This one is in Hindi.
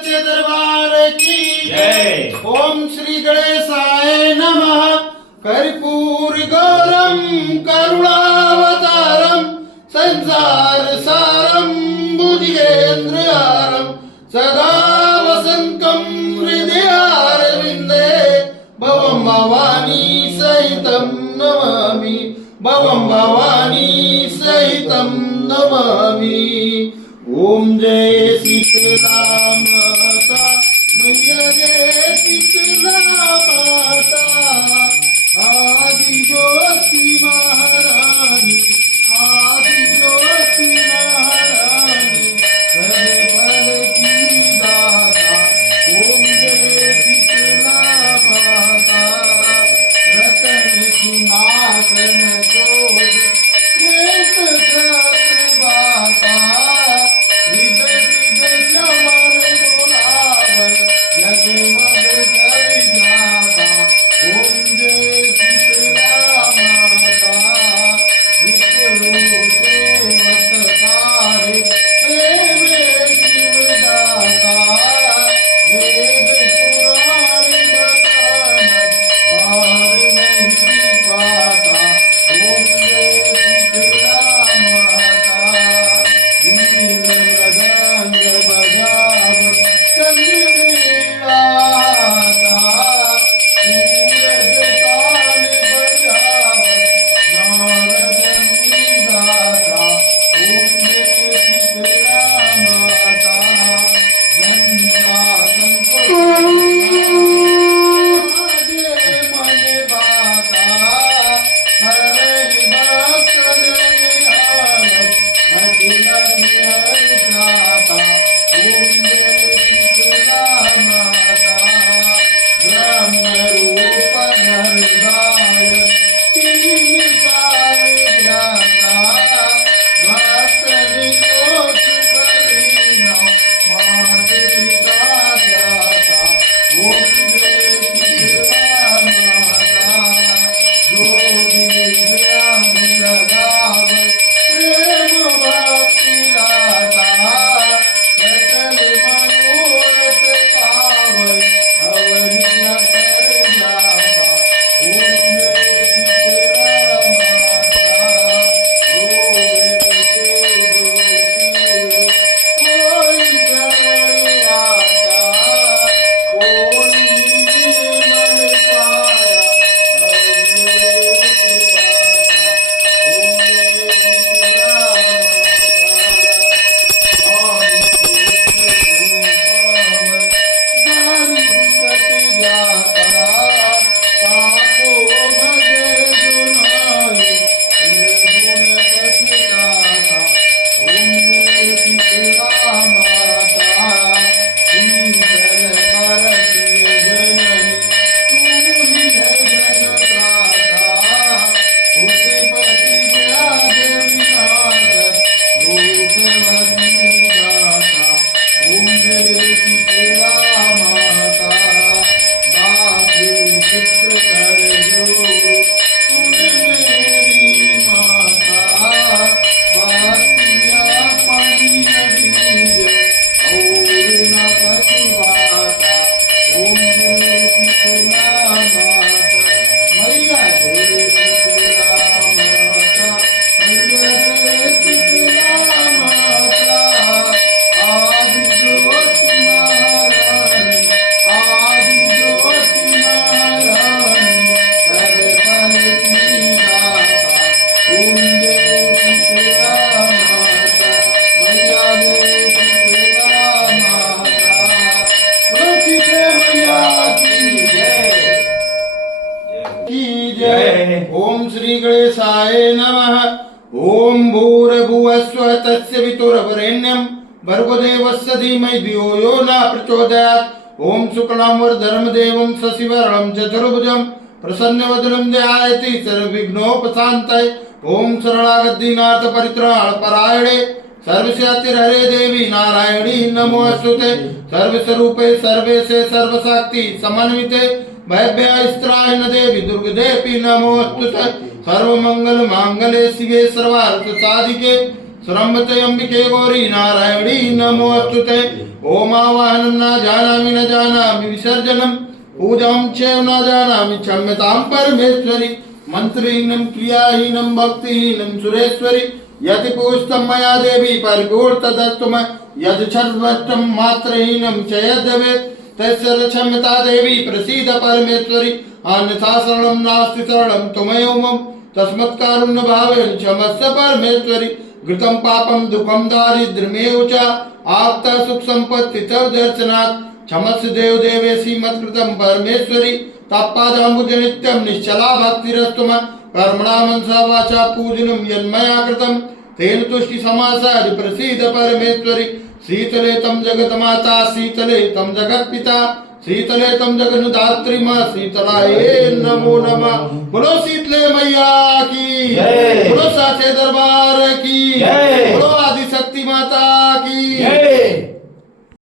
सच्चे दरबार की जय। ओम श्री गणेशाय नमः। कर्पूर गौरम करुणावतारम संसार सारम बुद्धिगेन्द्रहारम सदा वसंतम हृदयारविंदे भवं भवानी सहितं नमामि भवं भवानी सहितं नमामि। ओम जय शीतला माता मैया जय शीतला माता आदि ज्योति महारानी आदि ज्योति महारानी सर्वफल की दाता। ओम जय शीतला माता रतन सिंहासन शोभ श्वेत छत्र दाता हृदय हृदय समर डोलावै जगमग कर जाता। ओम जय शीतला माता विष्णु देवत सारे प्रेम शिवदाता वेद पुराण बतान पार नहीं पाता। ओम जय शीतला माता इंद्र मृदंग बजावत चंद्रवेलाता सूरज ताल बजावत नारद मुनिदाता। ओम जय शीतला माता घंटा मन बाता हर भक्तन निहारत अखिल हर जाता। ओम जय शीतला माता ब्रह्म रूप धरदाय तीन काल जाता भक्तन को सुख देना मात पिता जाता। ओम जय शीतला माता जो भी ध्यान लगावे प्रेम भक्ति लाता सकल मनोरथ पावै अवनिया कर जाता। ओम जय शीतला माता रोग से दुखी कोई शरण आता कोई निर्मल पाया अवधेश पाता। ओम जय शीतला ओम श्री गणेशाय नमः। ओम भूर्भुवस्सुः तस्य वितुर्वरेण्यं भर्गो देवस्य धीमहि धियो यो न प्रचोदयात्। ओम शुक्लां वरदं देवं शशिवर्णं चतुर्भुजं प्रसन्नवदनं ध्यायति सर्वविघ्नोपशान्तये। ओम शरणागतिनाथ परित्राण परायणे सर्वस्यातिहरे देवी नारायणी नमोस्तुते। सर्वस्वरूपे सर्वेशे सर्वशक्ति समन्विते भयभ्यस्त्राय न देवी दुर्गदेवी नमोस्तुते। सर्वमंगल मांगल्ये शिवे सर्वार्थ साधिके सरम्बते अंबिके गौरी नारायणी नमोस्तुते। ओम आवाहनं न जानामि न जानामि विसर्जनं पूजां च न जानामि क्षम्यतां परमेश्वरि। मंत्रहीनं क्रियाहीनं भक्तिहीनं सुरेश्वरि। यदि पूजितं मया देवी परिपूर्णतदस्तु मे। यदि सर्वस्वं मात्रहीनं च यद्भवेत् तस्य क्षम्यता देवी प्रसीद परमेश्वरि। अन्यथा शरणं नास्ति शरणं त्वमेव मम तस्मत्कारुण्य भावेन क्षमस्व परमेश्वरि। घृतं पापं दुःखं दारिद्र्यमेव च आप्त सुख संपत्ति तव दर्शनात् क्षमस्व देव देवेशी मत्कृतं परमेश्वरि। तत्पादाम्बुज नित्यं निश्चला भक्तिरस्तु मे। कर्मणा मनसा वाचा पूजनं यन्मया कृतं तेन तुष्टि समासादि प्रसीद परमेश्वरि। शीतले तं जगन्माता शीतले तं जगत्पिता शीतले तं जगन्धात्री मां शीतलाये नमो नमः। बोलो शीतले मैया की, बोलो साचे दरबार की, बोलो आदि शक्ति माता